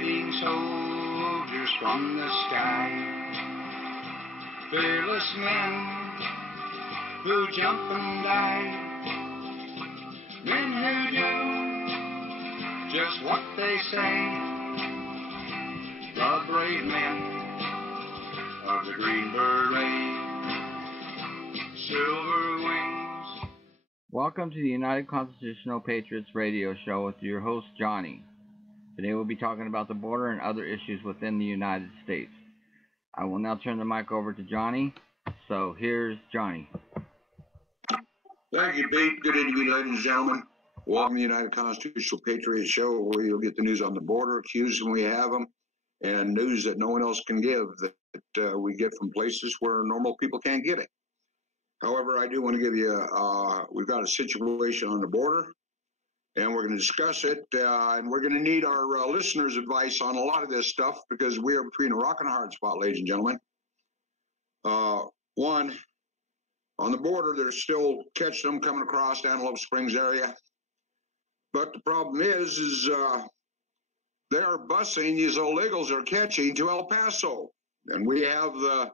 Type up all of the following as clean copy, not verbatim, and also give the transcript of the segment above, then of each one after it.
fighting soldiers from the sky, fearless men who jump and die, men who do just what they say, the brave men of the Green Beret, silver wings. Welcome to the United Constitutional Patriots Radio Show with your host, Johnny. Today we'll be talking about the border and other issues within the United States. I will now turn the mic over to Johnny. So here's Johnny. Thank you, Pete. Good evening, ladies and gentlemen. Welcome to the United Constitutional Patriots Show, where you'll get the news on the border, cues when we have them, and news that no one else can give that we get from places where normal people can't get it. However, I do want to give you, we've got a situation on the border, and we're going to discuss it, and we're going to need our listeners' advice on a lot of this stuff because we are between a rock and a hard spot, ladies and gentlemen. One, on the border, they're still catching them coming across Antelope Springs area. But the problem is they are busing these illegals are catching to El Paso, and we have the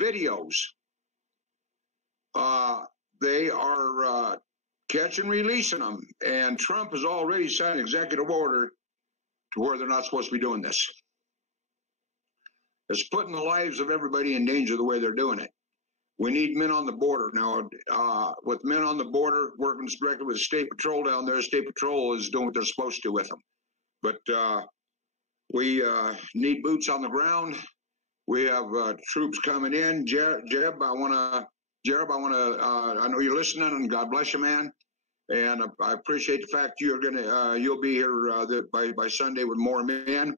videos. They are catch and releasing them, and Trump has already signed an executive order to where they're not supposed to be doing this. It's putting the lives of everybody in danger the way they're doing it. We need men on the border. Now, with men on the border, working directly with the State Patrol down there, State Patrol is doing what they're supposed to with them. But we need boots on the ground. We have troops coming in. Jeb, I know you're listening, and God bless you, man. And I appreciate the fact you'll be here by Sunday with more men.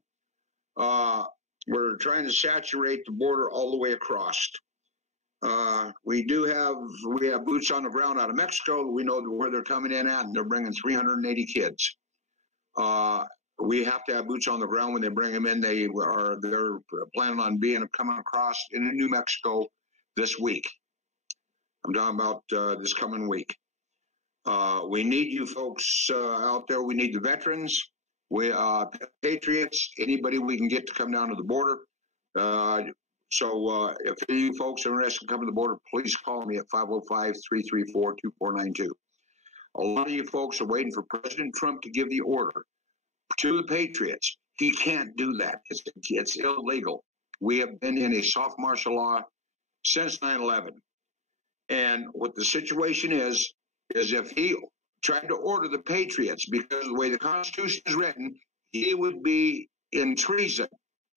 We're trying to saturate the border all the way across. We have boots on the ground out of Mexico. We know where they're coming in at, and they're bringing 380 kids. We have to have boots on the ground when they bring them in. They're planning on coming across in New Mexico this week. I'm talking about this coming week. We need you folks out there. We need the veterans, patriots, anybody we can get to come down to the border. So if any of you folks are interested in coming to the border, please call me at 505-334-2492. A lot of you folks are waiting for President Trump to give the order to the patriots. He can't do that. It's illegal. We have been in a soft martial law since 9/11. And what the situation is if he tried to order the patriots, because of the way the Constitution is written, he would be in treason.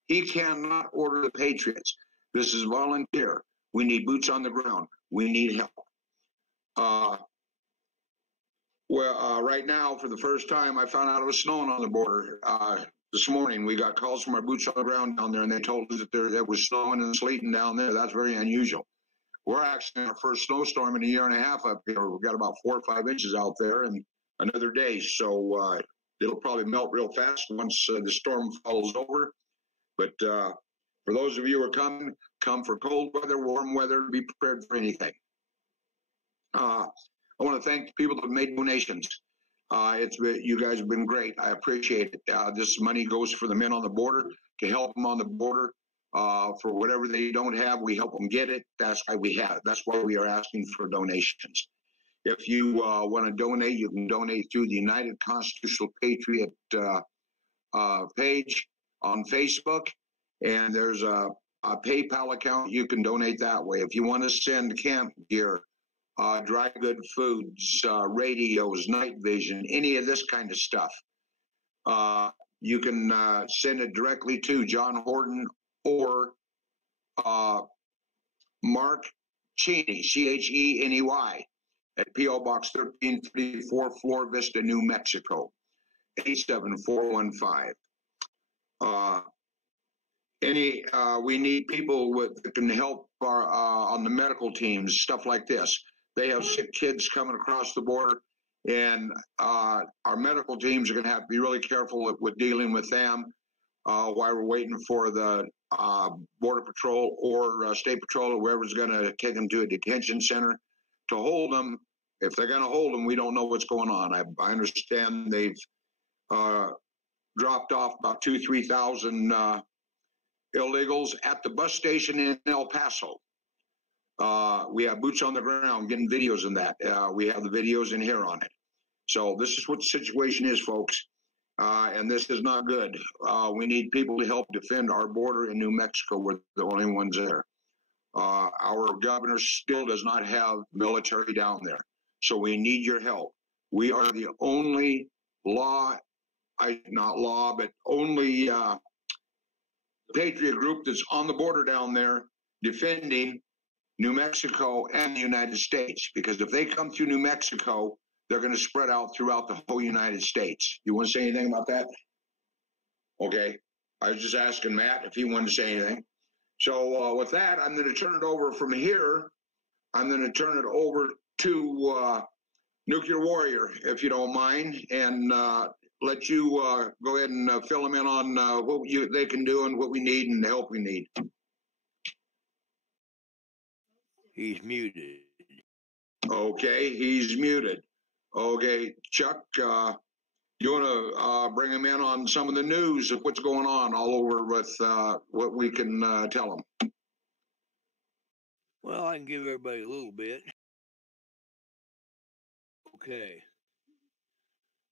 He cannot order the patriots. This is volunteer. We need boots on the ground. We need help. Right now, for the first time, I found out it was snowing on the border. This morning, we got calls from our boots on the ground down there, and they told us that it was snowing and sleeting down there. That's very unusual. We're actually in our first snowstorm in a year and a half up here. We've got about 4 or 5 inches out there in another day. So it'll probably melt real fast once the storm falls over. But for those of you who are coming, come for cold weather, warm weather, be prepared for anything. I want to thank the people that have made donations. You guys have been great. I appreciate it. This money goes for the men on the border, to help them on the border. For whatever they don't have, we help them get it. That's why we have it. That's why we are asking for donations. If you want to donate, you can donate through the United Constitutional Patriot page on Facebook, and there's a PayPal account. You can donate that way. If you want to send camp gear, dry good foods, radios, night vision, any of this kind of stuff, you can send it directly to John Horton or Mark Cheney, Cheney, at P.O. Box 1334, Flor Vista, New Mexico, 87415. We need people that can help on the medical teams, stuff like this. They have sick kids coming across the border, and our medical teams are going to have to be really careful with dealing with them while we're waiting for the Border Patrol or State Patrol or whoever's going to take them to a detention center to hold them. If they're going to hold them, we don't know what's going on. I understand they've dropped off about 3,000 illegals at the bus station in El Paso. We have boots on the ground getting videos in that. We have the videos in here on it. So this is what the situation is, folks. And this is not good. We need people to help defend our border in New Mexico. We're the only ones there. Our governor still does not have military down there. So we need your help. We are the only only Patriot group that's on the border down there defending New Mexico and the United States. Because if they come through New Mexico, they're going to spread out throughout the whole United States. You want to say anything about that? Okay. I was just asking Matt if he wanted to say anything. So with that, I'm going to turn it over from here. I'm going to turn it over to Nuclear Warrior, if you don't mind, and let you go ahead and fill them in on what they can do and what we need and the help we need. He's muted. Okay, he's muted. Okay, Chuck, you want to bring him in on some of the news of what's going on all over with what we can tell them? Well, I can give everybody a little bit. Okay.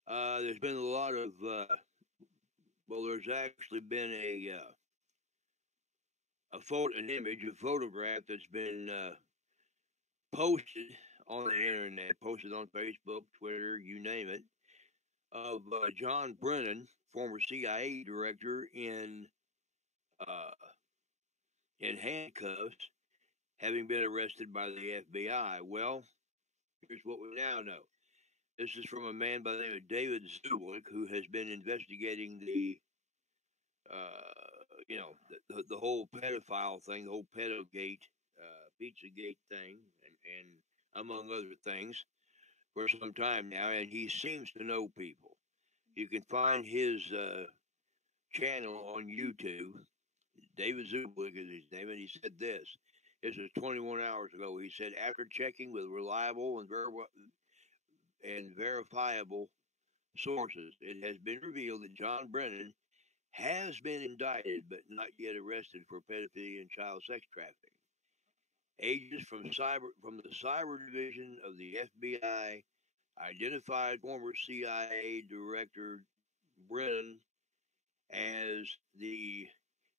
There's been a lot of, there's actually been an image, a photograph that's been posted on the internet, posted on Facebook, Twitter, you name it, of John Brennan, former CIA director in handcuffs, having been arrested by the FBI. Well, here's what we now know. This is from a man by the name of David Zulik, who has been investigating the whole pedophile thing, the whole pedogate, Pizzagate thing, and among other things, for some time now, and he seems to know people. You can find his channel on YouTube. David Zulik is his name, and he said this. This was 21 hours ago. He said, after checking with reliable and verifiable sources, it has been revealed that John Brennan has been indicted but not yet arrested for pedophilia and child sex trafficking. Agents from the cyber division of the FBI identified former CIA Director Brennan as the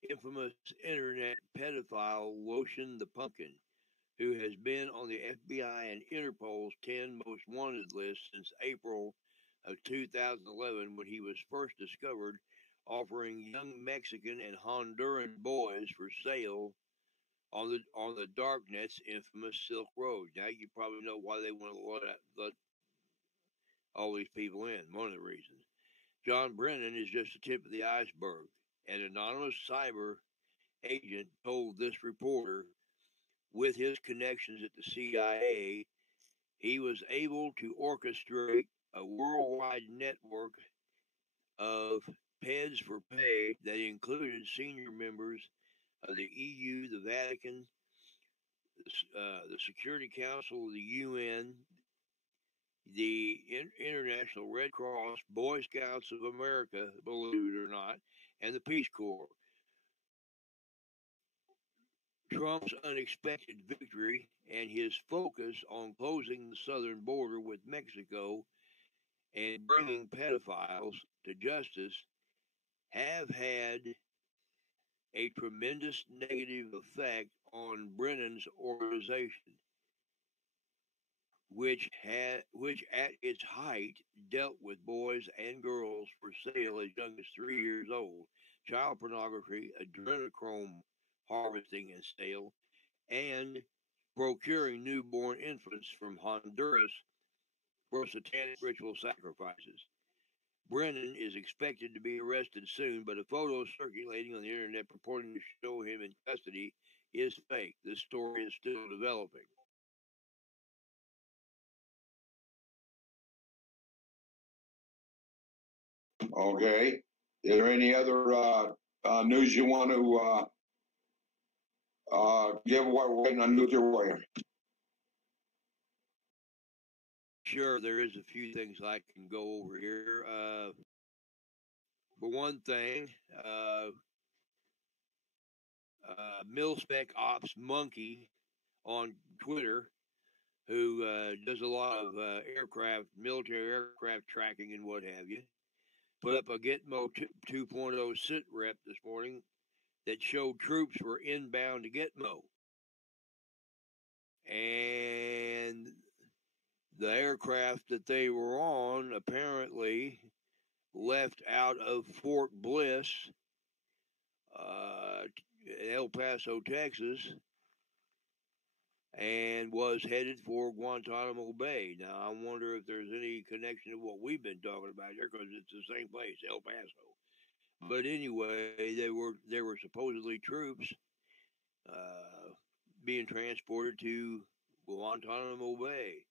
infamous internet pedophile Lotion the Pumpkin, who has been on the FBI and Interpol's 10 most wanted list since April of 2011, when he was first discovered offering young Mexican and Honduran boys for sale on the darknet's infamous Silk Road. Now you probably know why they want to let all these people in. One of the reasons. John Brennan is just the tip of the iceberg. An anonymous cyber agent told this reporter, with his connections at the CIA, he was able to orchestrate a worldwide network of Peds for Pay that included senior members of the EU, the Vatican, the Security Council of the UN, the International Red Cross, Boy Scouts of America, believe it or not, and the Peace Corps. Trump's unexpected victory and his focus on closing the southern border with Mexico and bringing pedophiles to justice have had a tremendous negative effect on Brennan's organization, which at its height dealt with boys and girls for sale as young as 3 years old, child pornography, adrenochrome harvesting and sale, and procuring newborn infants from Honduras for satanic ritual sacrifices. Brennan is expected to be arrested soon, but a photo circulating on the internet purporting to show him in custody is fake. This story is still developing. Okay. Is there any other news you want to give while we're waiting on Nuclear Warrior? Sure, there is a few things I can go over here. for one thing, Mil-Spec Ops Monkey on Twitter, who does a lot of military aircraft tracking and what have you, put up a Gitmo 2.0 sit rep this morning that showed troops were inbound to Gitmo. And the aircraft that they were on apparently left out of Fort Bliss, El Paso, Texas, and was headed for Guantanamo Bay. Now, I wonder if there's any connection to what we've been talking about here, because it's the same place, El Paso. But anyway, there were supposedly troops being transported to Guantanamo Bay.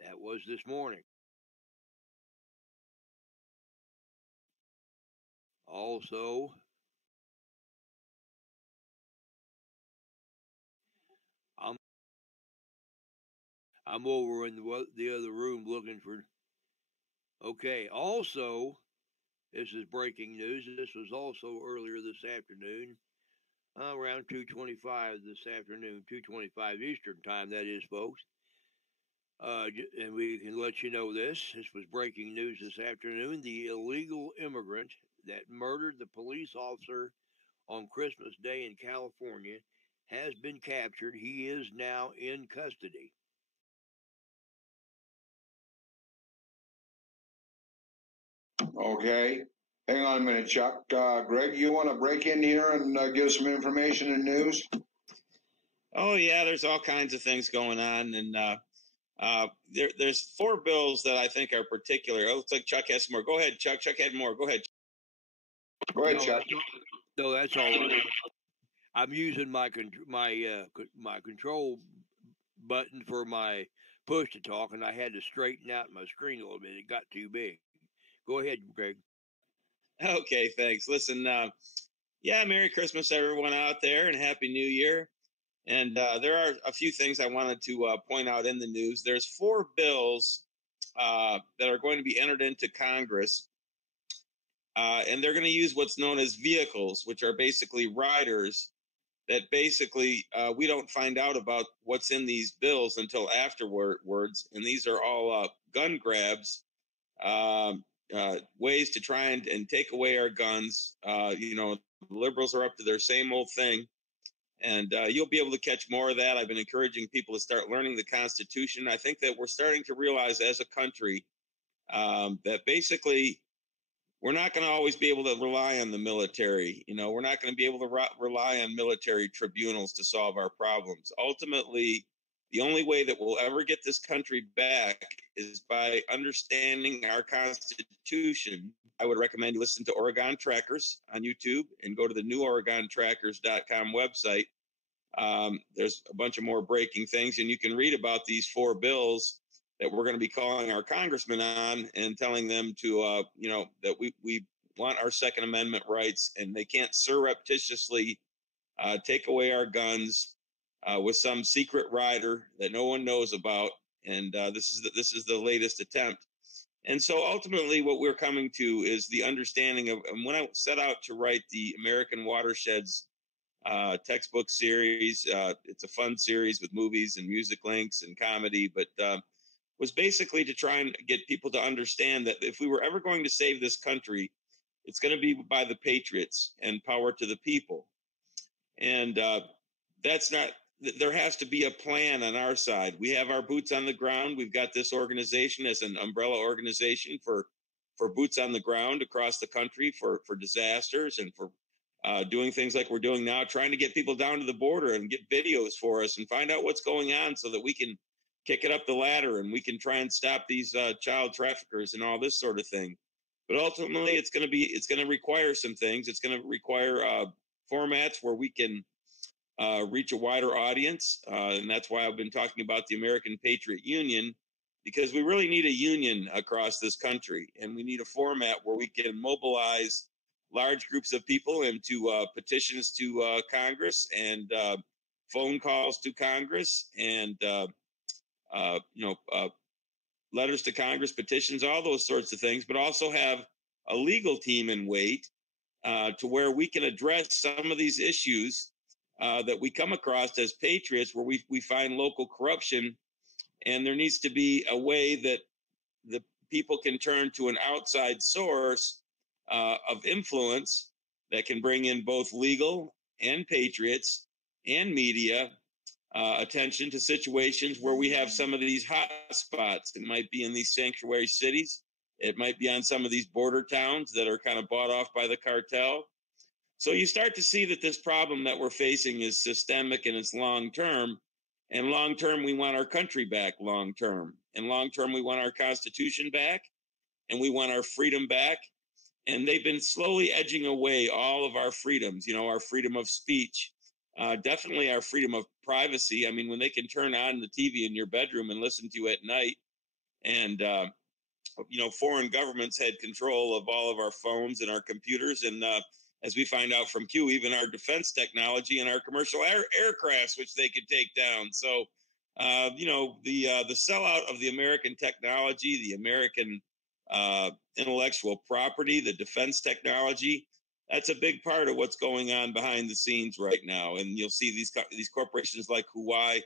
That was this morning. Also, I'm over in the other room looking for. Okay. Also, this is breaking news. This was also earlier this afternoon, around 2:25 this afternoon, 2:25 Eastern time. That is, folks. And we can let you know this. This was breaking news this afternoon. The illegal immigrant that murdered the police officer on Christmas Day in California has been captured. He is now in custody. Okay. Hang on a minute, Chuck. Greg, you want to break in here and give some information and news? Oh, yeah, there's all kinds of things going on. And there's 4 bills that I think are particular. Oh, it looks like Chuck has some more. Go ahead, Chuck. Chuck had more. Go ahead. Go ahead, Chuck. No, that's all right. I'm using my control button for my push to talk, and I had to straighten out my screen a little bit. It got too big. Go ahead, Greg. Okay, thanks. Listen, Merry Christmas, everyone out there, and Happy New Year. And there are a few things I wanted to point out in the news. There's 4 bills that are going to be entered into Congress, and they're going to use what's known as vehicles, which are basically riders that basically we don't find out about what's in these bills until afterwards. And these are all gun grabs, ways to try and take away our guns. The liberals are up to their same old thing. And you'll be able to catch more of that. I've been encouraging people to start learning the Constitution. I think that we're starting to realize as a country that basically we're not going to always be able to rely on the military. We're not going to be able to rely on military tribunals to solve our problems. Ultimately, the only way that we'll ever get this country back is by understanding our Constitution. I would recommend you listen to Oregon Trackers on YouTube and go to the neworegontrackers.com website. There's a bunch of more breaking things, and you can read about these 4 bills that we're going to be calling our congressmen on and telling them to, that we want our Second Amendment rights, and they can't surreptitiously take away our guns with some secret rider that no one knows about. And this is the latest attempt. And so ultimately what we're coming to is the understanding of, and when I set out to write the American Watersheds textbook series, it's a fun series with movies and music links and comedy, but was basically to try and get people to understand that if we were ever going to save this country, it's going to be by the patriots and power to the people. And that's not, there has to be a plan on our side. We have our boots on the ground. We've got this organization as an umbrella organization for boots on the ground across the country for disasters and for doing things like we're doing now, trying to get people down to the border and get videos for us and find out what's going on so that we can kick it up the ladder and we can try and stop these child traffickers and all this sort of thing. But ultimately, it's going to require some things. It's going to require formats where we can reach a wider audience. And that's why I've been talking about the American Patriot Union, because we really need a union across this country. And we need a format where we can mobilize large groups of people into petitions to Congress and phone calls to Congress and, letters to Congress, petitions, all those sorts of things, but also have a legal team in wait to where we can address some of these issues that we come across as patriots, where we find local corruption, and there needs to be a way that the people can turn to an outside source of influence that can bring in both legal and patriots and media attention to situations where we have some of these hot spots. It might be in these sanctuary cities. It might be on some of these border towns that are kind of bought off by the cartel. So you start to see that this problem that we're facing is systemic and it's long term. And long term, we want our country back long term. And long term, we want our Constitution back, and we want our freedom back. And they've been slowly edging away all of our freedoms, you know, our freedom of speech, definitely our freedom of privacy. I mean, when they can turn on the TV in your bedroom and listen to you at night, and you know, foreign governments had control of all of our phones and our computers, and as we find out from Q, even our defense technology and our commercial aircrafts, which they could take down. So, you know, the sellout of the American technology, the American intellectual property, the defense technology, that's a big part of what's going on behind the scenes right now. And you'll see these corporations like Huawei,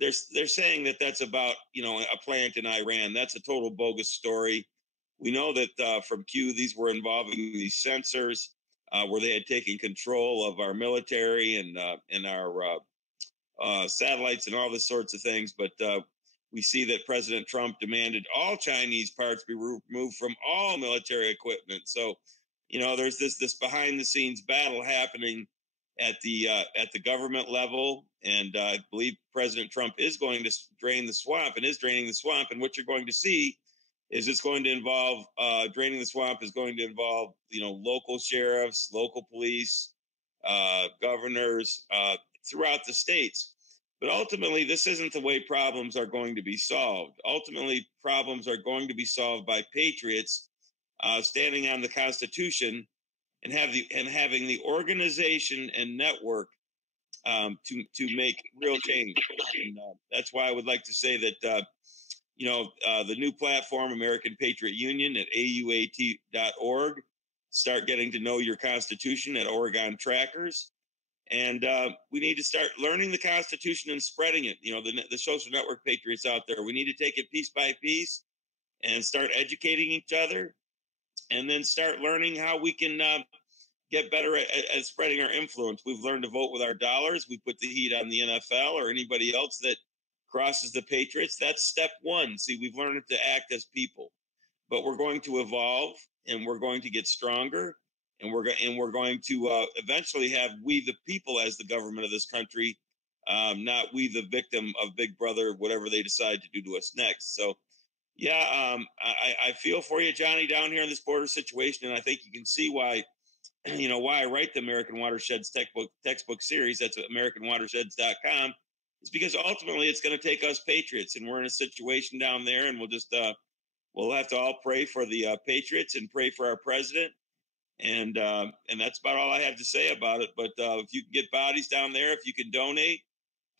they're saying that that's about, you know, a plant in Iran. That's a total bogus story. We know that from Q, these were involving these sensors where they had taken control of our military and our satellites and all this sorts of things. But we see that President Trump demanded all Chinese parts be removed from all military equipment. So, you know, there's this behind the scenes battle happening at the government level. And I believe President Trump is going to drain the swamp and is draining the swamp. And what you're going to see is it's going to involve draining the swamp is going to involve, you know, local sheriffs, local police, governors throughout the states. But ultimately, this isn't the way problems are going to be solved. Ultimately, problems are going to be solved by patriots standing on the Constitution and having the organization and network to make real change. And that's why I would like to say that you know, the new platform, American Patriot Union at auat.org. Start getting to know your Constitution at Oregon Trackers. And we need to start learning the Constitution and spreading it. You know, the social network patriots out there, we need to take it piece by piece and start educating each other, and then start learning how we can get better at spreading our influence. We've learned to vote with our dollars. We put the heat on the NFL or anybody else that crosses the Patriots. That's step one. See, we've learned to act as people, but we're going to evolve, and we're going to get stronger, and we're going to eventually have we the people as the government of this country, not we the victim of Big Brother, whatever they decide to do to us next. So, yeah, I feel for you, Johnny, down here in this border situation, and I think you can see why, you know, why I write the American Watersheds textbook series. That's at AmericanWatersheds.com. It's because ultimately it's going to take us patriots, and we're in a situation down there, and we'll just we'll have to all pray for the patriots and pray for our president, and that's about all I have to say about it. But if you can get bodies down there, if you can donate,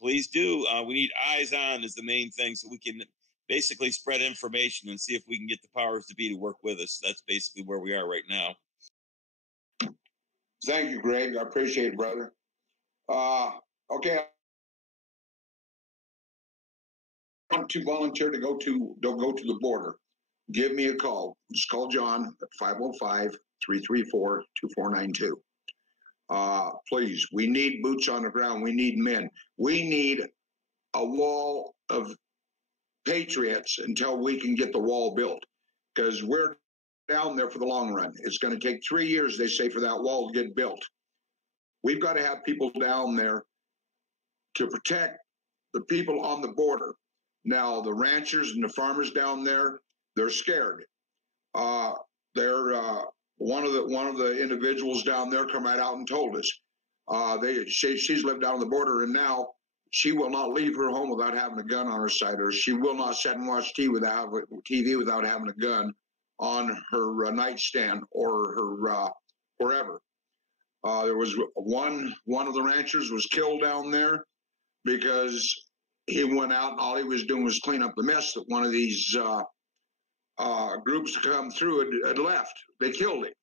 please do. We need eyes on is the main thing, so we can basically spread information and see if we can get the powers to be to work with us. That's basically where we are right now. Thank you, Greg. I appreciate it, brother. Okay. I want to volunteer to go to the border. Give me a call. Just call John at 505-334-2492. Please, we need boots on the ground. We need men. We need a wall of patriots until we can get the wall built, because we're down there for the long run. It's going to take 3 years, they say, for that wall to get built. We've got to have people down there to protect the people on the border. Now, the ranchers and the farmers down there, they're scared. They're one of the individuals down there come right out and told us she's lived down on the border, and now she will not leave her home without having a gun on her side, or she will not sit and watch TV without having a gun on her nightstand or her wherever. There was one of the ranchers was killed down there because he went out and all he was doing was clean up the mess that one of these groups come through had left. They killed him.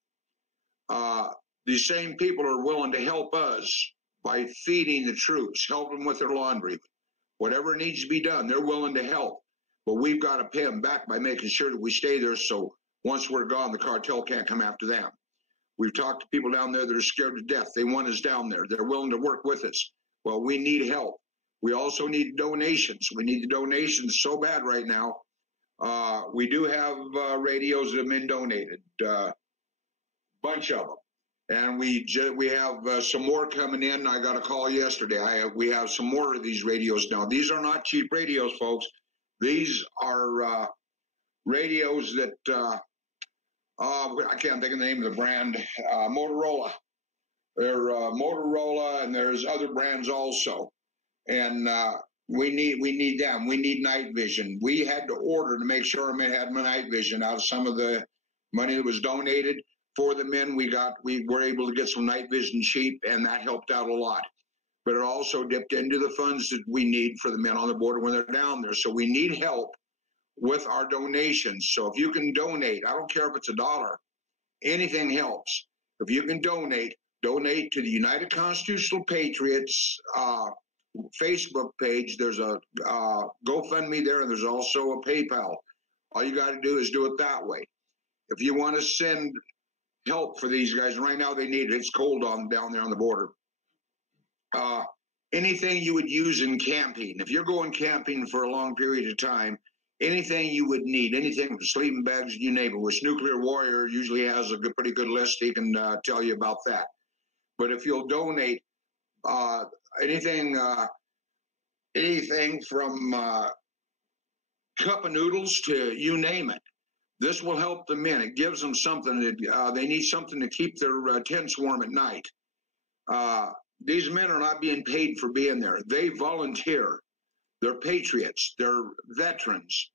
These same people are willing to help us by feeding the troops, help them with their laundry. Whatever needs to be done, they're willing to help. But we've got to pay them back by making sure that we stay there so once we're gone, the cartel can't come after them. We've talked to people down there that are scared to death. They want us down there. They're willing to work with us. Well, we need help. We also need donations. We need the donations so bad right now. We do have radios that have been donated, bunch of them. And we have some more coming in. I got a call yesterday. We have some more of these radios now. These are not cheap radios, folks. These are radios that I can't think of the name of the brand. Motorola. They're Motorola, and there's other brands also. And we need them. We need night vision. We had to order to make sure our men had night vision out of some of the money that was donated. For the men, we were able to get some night vision cheap, and that helped out a lot. But it also dipped into the funds that we need for the men on the border when they're down there. So we need help with our donations. So if you can donate, I don't care if it's $1, anything helps. If you can donate to the United Constitutional Patriots Facebook page. There's a GoFundMe there, and there's also a PayPal. All you got to do is do it that way. If you want to send help for these guys, and right now they need it. It's cold down there on the border. Anything you would use in camping, if you're going camping for a long period of time, anything you would need, anything from sleeping bags, you name it, which Nuclear Warrior usually has a pretty good list. He can tell you about that. But if you'll donate anything from cup of noodles to you name it, this will help the men. It gives them something that they need, something to keep their tents warm at night. These men are not being paid for being there. They volunteer. They're patriots. They're veterans.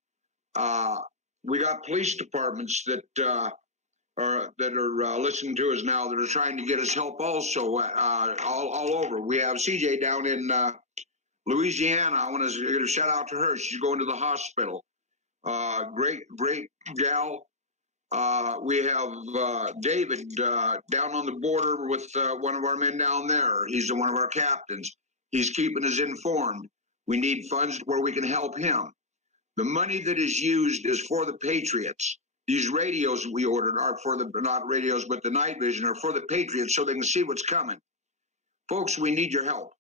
We got police departments that are listening to us now that are trying to get us help also all over. We have CJ down in Louisiana. I want to give a shout out to her. She's going to the hospital. Great gal. We have David down on the border with one of our men down there. He's one of our captains. He's keeping us informed. We need funds where we can help him. The money that is used is for the Patriots. These radios we ordered are for the, not radios, but the night vision are for the Patriots so they can see what's coming. Folks, we need your help.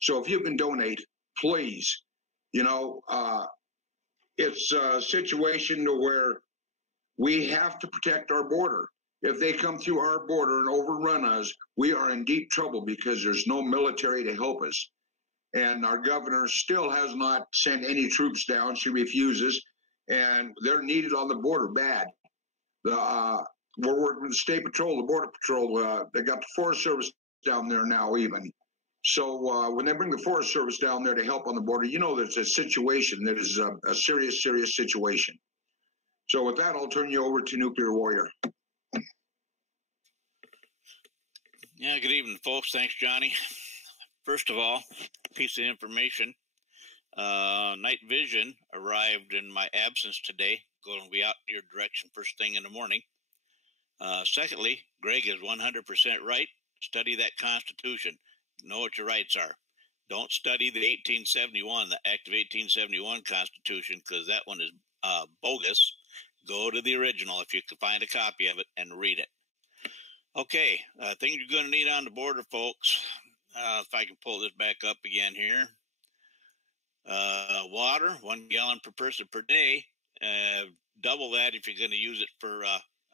So if you can donate, please. You know, it's a situation to where we have to protect our border. If they come through our border and overrun us, we are in deep trouble because there's no military to help us. And our governor still has not sent any troops down. She refuses, and they're needed on the border bad. We're working with the State Patrol, the Border Patrol. They got the Forest Service down there now even. So when they bring the Forest Service down there to help on the border, you know there's a situation that is a serious, serious situation. So with that, I'll turn you over to Nuclear Warrior. Yeah, good evening, folks. Thanks, Johnny. First of all, piece of information. Night vision arrived in my absence today. Going to be out in your direction first thing in the morning. Secondly, Greg is 100% right. Study that Constitution. Know what your rights are. Don't study the 1871, the Act of 1871 Constitution, because that one is bogus. Go to the original if you can find a copy of it and read it. Okay, things you're going to need on the border, folks. If I can pull this back up again here. Water, 1 gallon per person per day. Double that if you're going to use it for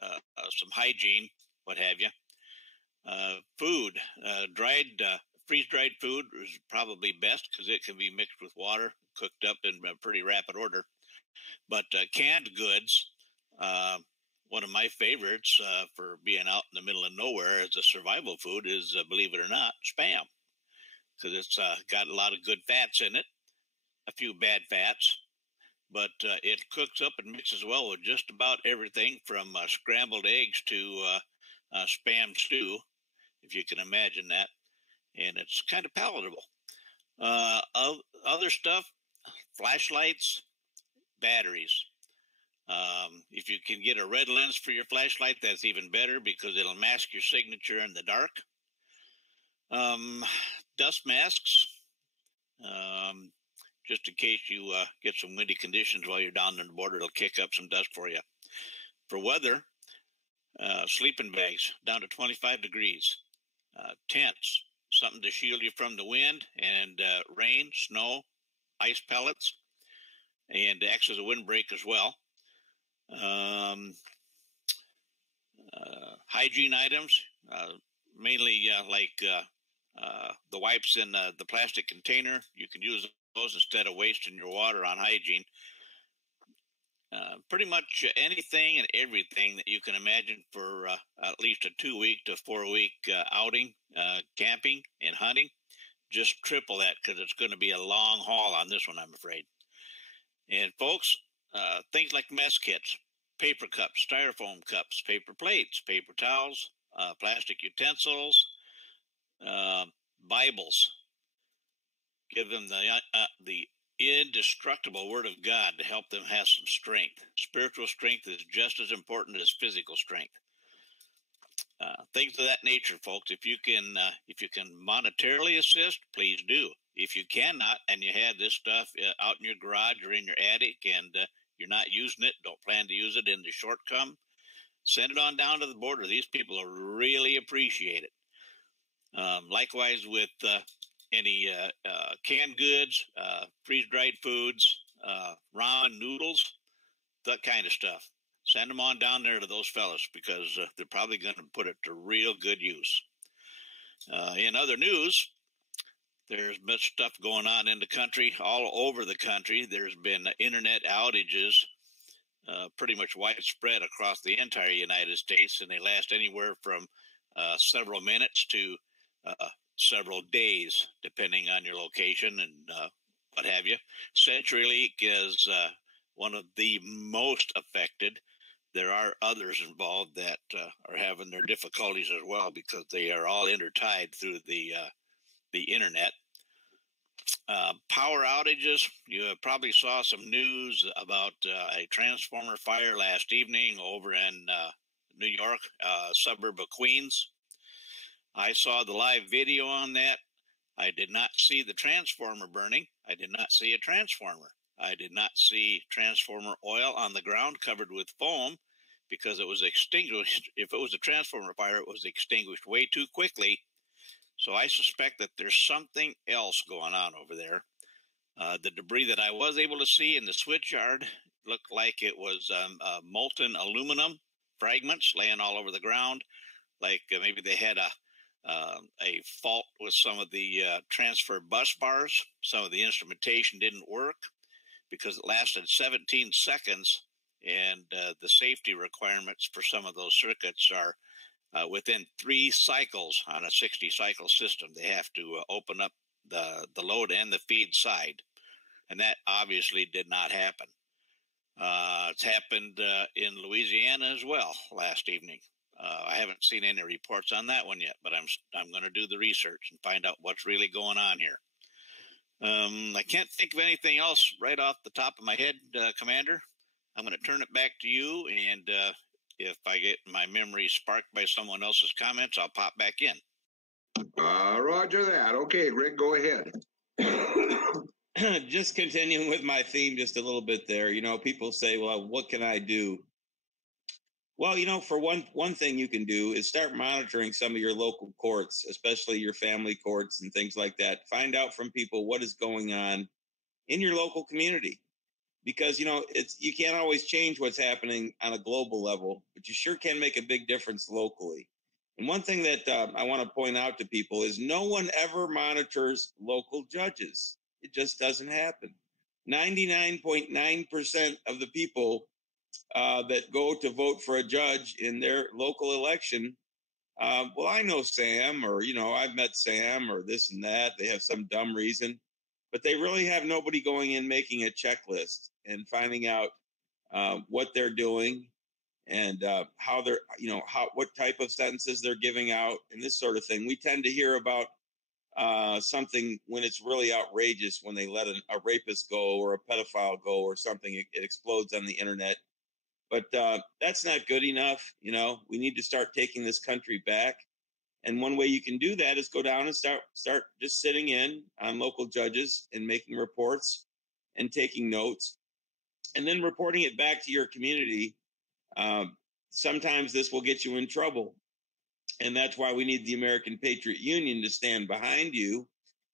some hygiene, what have you. Food, freeze-dried food is probably best because it can be mixed with water, cooked up in pretty rapid order. But canned goods, one of my favorites for being out in the middle of nowhere as a survival food is, believe it or not, Spam. Because it's got a lot of good fats in it, a few bad fats, but it cooks up and mixes well with just about everything from scrambled eggs to Spam stew, if you can imagine that. And it's kind of palatable. Other stuff, flashlights, batteries. If you can get a red lens for your flashlight, that's even better because it'll mask your signature in the dark. Dust masks, just in case you get some windy conditions while you're down on the border, it'll kick up some dust for you. For weather, sleeping bags down to 25 degrees, tents, something to shield you from the wind and rain, snow, ice pellets, and acts as a windbreak as well. Hygiene items, mainly like the wipes in the plastic container. You can use those instead of wasting your water on hygiene. Pretty much anything and everything that you can imagine for at least a 2-week to 4-week outing, camping and hunting. Just triple that because it's going to be a long haul on this one, I'm afraid. And folks, things like mess kits, paper cups, styrofoam cups, paper plates, paper towels, plastic utensils, Bibles. Give them the indestructible Word of God to help them have some strength. Spiritual strength is just as important as physical strength. Things of that nature, folks. If you can monetarily assist, please do. If you cannot, and you have this stuff out in your garage or in your attic, and you're not using it, don't plan to use it in the short come, send it on down to the border. These people will really appreciate it. Likewise with any canned goods, freeze-dried foods, ramen noodles, that kind of stuff. Send them on down there to those fellas because they're probably going to put it to real good use. In other news, there's much stuff going on in the country, all over the country. There's been internet outages pretty much widespread across the entire United States, and they last anywhere from several minutes to several days, depending on your location and what have you. CenturyLink is one of the most affected. There are others involved that are having their difficulties as well because they are all intertied through the internet. Power outages. You probably saw some news about a transformer fire last evening over in New York, suburb of Queens. I saw the live video on that. I did not see the transformer burning. I did not see a transformer. I did not see transformer oil on the ground covered with foam because it was extinguished. If it was a transformer fire, it was extinguished way too quickly. So I suspect that there's something else going on over there. The debris that I was able to see in the switch yard looked like it was molten aluminum fragments laying all over the ground, like maybe they had a fault with some of the transfer bus bars. Some of the instrumentation didn't work because it lasted 17 seconds, and the safety requirements for some of those circuits are within 3 cycles on a 60-cycle system. They have to open up the load and the feed side, and that obviously did not happen. It's happened in Louisiana as well last evening. I haven't seen any reports on that one yet, but I'm going to do the research and find out what's really going on here. I can't think of anything else right off the top of my head, Commander. I'm going to turn it back to you, and if I get my memory sparked by someone else's comments, I'll pop back in. Roger that. Okay, Rick, go ahead. Just continuing with my theme just a little bit there. You know, people say, well, what can I do? Well, you know, for one thing you can do is start monitoring some of your local courts, especially your family courts and things like that. Find out from people what is going on in your local community. Because, you know, you can't always change what's happening on a global level, but you sure can make a big difference locally. And one thing that I want to point out to people is no one ever monitors local judges. It just doesn't happen. 99.9% of the people that go to vote for a judge in their local election, well, I know Sam, or, you know, I've met Sam, or this and that. They have some dumb reason. But they really have nobody going in making a checklist and finding out what they're doing and how they're, you know, what type of sentences they're giving out and this sort of thing. We tend to hear about something when it's really outrageous, when they let a rapist go or a pedophile go or something. It explodes on the internet. But that's not good enough. You know, we need to start taking this country back. And one way you can do that is go down and start just sitting in on local judges and making reports and taking notes and then reporting it back to your community. Sometimes this will get you in trouble. And that's why we need the American Patriot Union to stand behind you.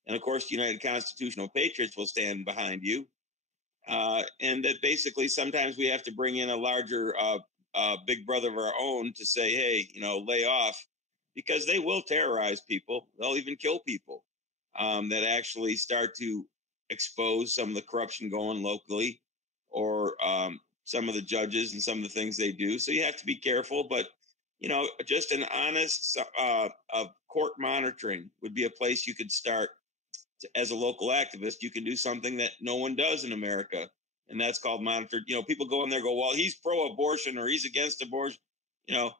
And of course, the United Constitutional Patriots will stand behind you. And that basically sometimes we have to bring in a larger big brother of our own to say, hey, you know, lay off, because they will terrorize people. They'll even kill people that actually start to expose some of the corruption going locally, or some of the judges and some of the things they do. So you have to be careful. But, you know, just an honest court monitoring would be a place you could start. As a local activist, you can do something that no one does in America, and that's called monitored. You know, people go in there and go, well, he's pro-abortion or he's against abortion, you know,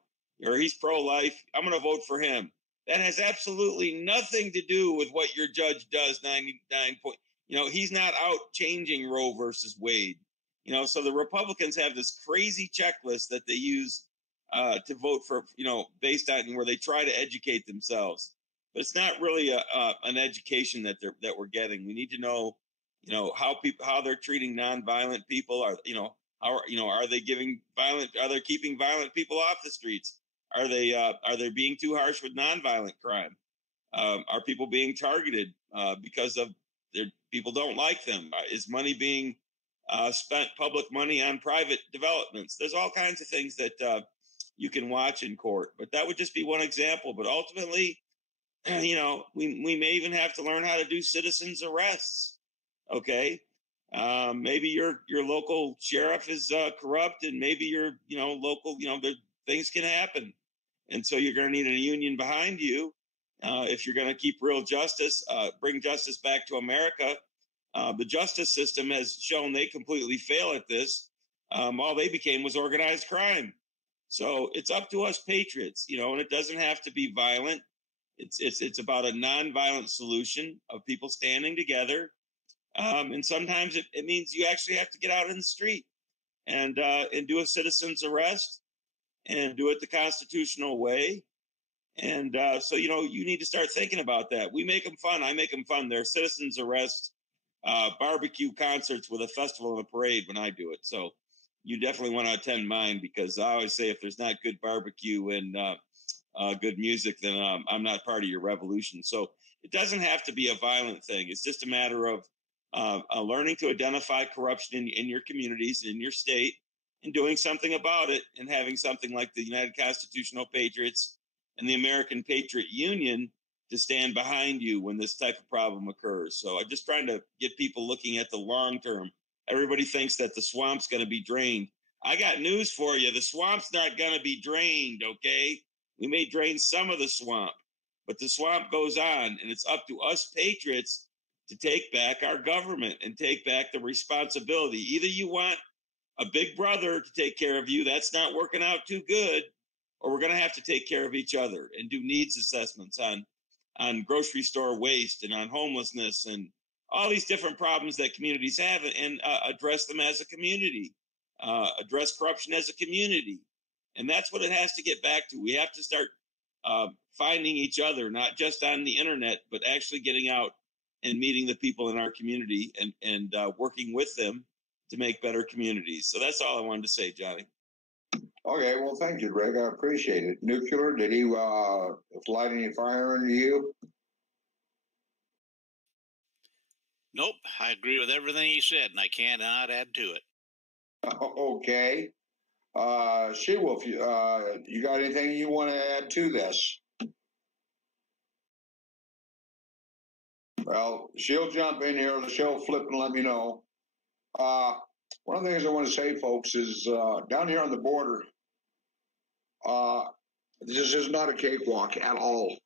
or he's pro-life. I'm going to vote for him. That has absolutely nothing to do with what your judge does. 99 point, you know, he's not out changing Roe versus Wade. You know, so the Republicans have this crazy checklist that they use to vote for, you know, based on where they try to educate themselves. But it's not really an education that we're getting. We need to know, you know, how they're treating nonviolent people. Are they keeping violent people off the streets? Are they being too harsh with nonviolent crime? Are people being targeted because of people don't like them? Is money being spent, public money, on private developments? There's all kinds of things that you can watch in court. But that would just be one example. But ultimately, you know, we may even have to learn how to do citizens arrests. Okay. Maybe your local sheriff is corrupt, and maybe your, you know, local, you know, things can happen. And so you're going to need a union behind you. If you're going to keep real justice, bring justice back to America. The justice system has shown they completely fail at this. All they became was organized crime. So it's up to us patriots, you know, and it doesn't have to be violent. It's about a nonviolent solution of people standing together, and sometimes it means you actually have to get out in the street and do a citizen's arrest and do it the constitutional way. And so, you know, you need to start thinking about that. We make them fun. I make them fun. They're citizen's arrest, barbecue concerts with a festival and a parade when I do it. So you definitely want to attend mine, because I always say if there's not good barbecue and good music, then I'm not part of your revolution. So it doesn't have to be a violent thing. It's just a matter of learning to identify corruption in your communities, in your state, and doing something about it, and having something like the United Constitutional Patriots and the American Patriot Union to stand behind you when this type of problem occurs. So I'm just trying to get people looking at the long term. Everybody thinks that the swamp's going to be drained. I got news for you. The swamp's not going to be drained, okay? We may drain some of the swamp, but the swamp goes on, and it's up to us patriots to take back our government and take back the responsibility. Either you want a big brother to take care of you, that's not working out too good, or we're going to have to take care of each other and do needs assessments on grocery store waste and on homelessness and all these different problems that communities have, and address them as a community, address corruption as a community. And that's what it has to get back to. We have to start finding each other, not just on the internet, but actually getting out and meeting the people in our community and working with them to make better communities. So that's all I wanted to say, Johnny. Okay, well, thank you, Greg. I appreciate it. Nuclear, did he light any fire into you? Nope, I agree with everything he said, and I cannot add to it. Okay. She-Wolf, you got anything you want to add to this? Well, she'll jump in here, she'll flip and let me know. One of the things I want to say, folks, is down here on the border, this is not a cakewalk at all.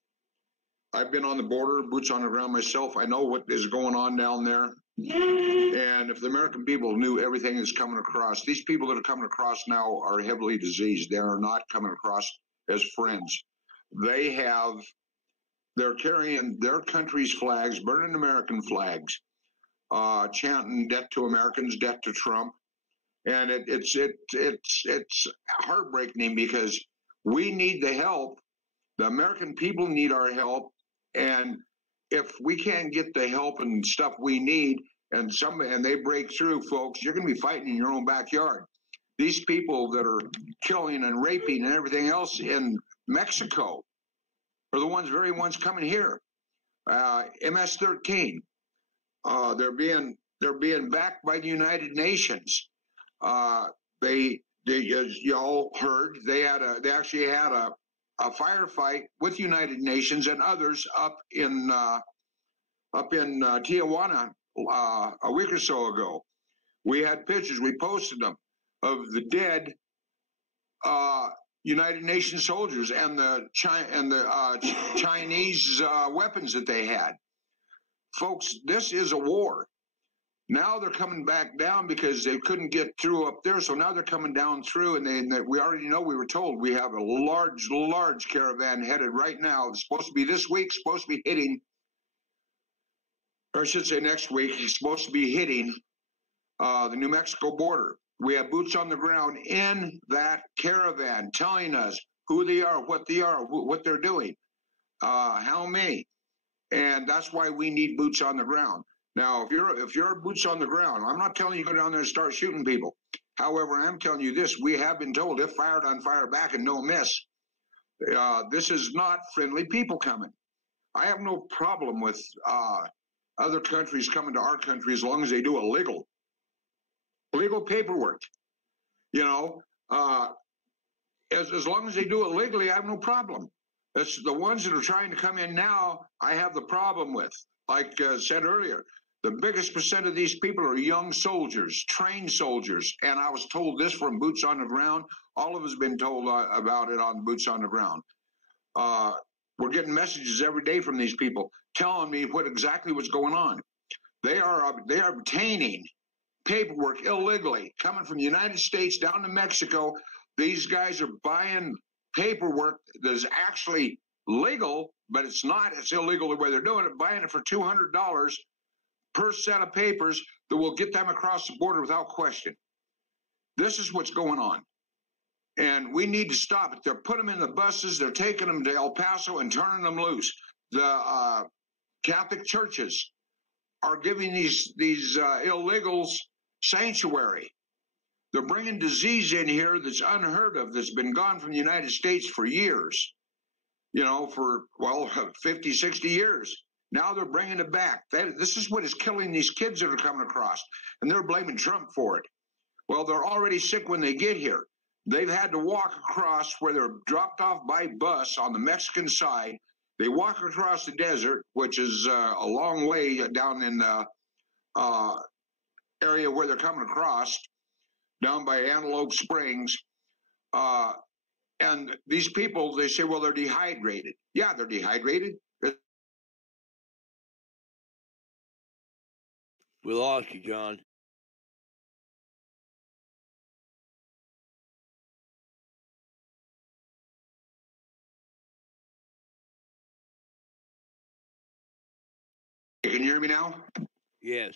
I've been on the border, boots on the ground myself. I know what is going on down there. And if the American people knew everything that's coming across, these people that are coming across now are heavily diseased. They are not coming across as friends. They're carrying their country's flags, burning American flags, chanting death to Americans, death to Trump. And it's heartbreaking because we need the help. The American people need our help, and if we can't get the help and stuff we need, and they break through, folks, you're going to be fighting in your own backyard. These people that are killing and raping and everything else in Mexico are the very ones coming here. MS-13, they're being backed by the United Nations. They as you all heard, they actually had a firefight with United Nations and others up in Tijuana a week or so ago. We had pictures, we posted them, of the dead United Nations soldiers and the Chinese weapons that they had. Folks, this is a war. Now they're coming back down because they couldn't get through up there, so now they're coming down through, and we already know, we were told, we have a large caravan headed right now. It's supposed to be this week, supposed to be hitting, or I should say next week, it's supposed to be hitting the New Mexico border. We have boots on the ground in that caravan telling us who they are, what they're doing, how many, and that's why we need boots on the ground. Now, if you're boots on the ground, I'm not telling you go down there and start shooting people. However, I'm telling you this: we have been told, if fired on, fire back and no miss. This is not friendly people coming. I have no problem with other countries coming to our country as long as they do it legal paperwork. You know, as long as they do it legally, I have no problem. It's the ones that are trying to come in now I have the problem with. Like said earlier, the biggest percent of these people are young soldiers, trained soldiers. And I was told this from boots on the ground. All of us have been told about it on boots on the ground. We're getting messages every day from these people telling me exactly what's going on. They are obtaining paperwork illegally coming from the United States down to Mexico. These guys are buying paperwork that is actually legal, but it's not. It's illegal the way they're doing it, buying it for $200 per set of papers that will get them across the border without question. This is what's going on. And we need to stop it. They're putting them in the buses. They're taking them to El Paso and turning them loose. The Catholic churches are giving these illegals sanctuary. They're bringing disease in here that's unheard of, that's been gone from the United States for years, for 50, 60 years. Now they're bringing it back. This is what is killing these kids that are coming across, and they're blaming Trump for it. Well, they're already sick when they get here. They've had to walk across where they're dropped off by bus on the Mexican side. They walk across the desert, which is a long way down in the area where they're coming across, down by Antelope Springs. And these people, they say, well, they're dehydrated. Yeah, they're dehydrated. We lost you, John. Can you hear me now? Yes.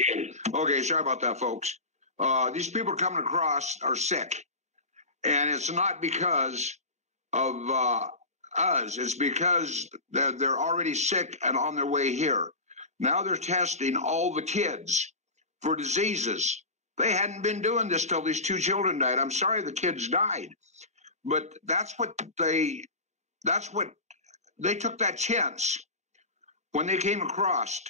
Okay, sorry about that, folks. These people coming across are sick. And it's not because of us. It's because they're already sick and on their way here. Now they're testing all the kids for diseases. They hadn't been doing this till these two children died. I'm sorry the kids died. But that's what they took that chance when they came across.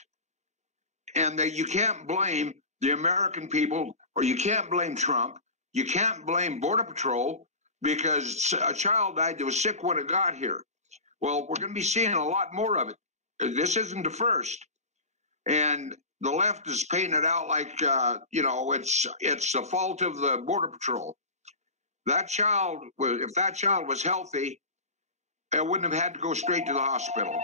And you can't blame the American people, or you can't blame Trump. You can't blame Border Patrol because a child died that was sick when it got here. Well, we're going to be seeing a lot more of it. This isn't the first. And the left is painting it out like, it's the fault of the Border Patrol. That child, if that child was healthy, it wouldn't have had to go straight to the hospital.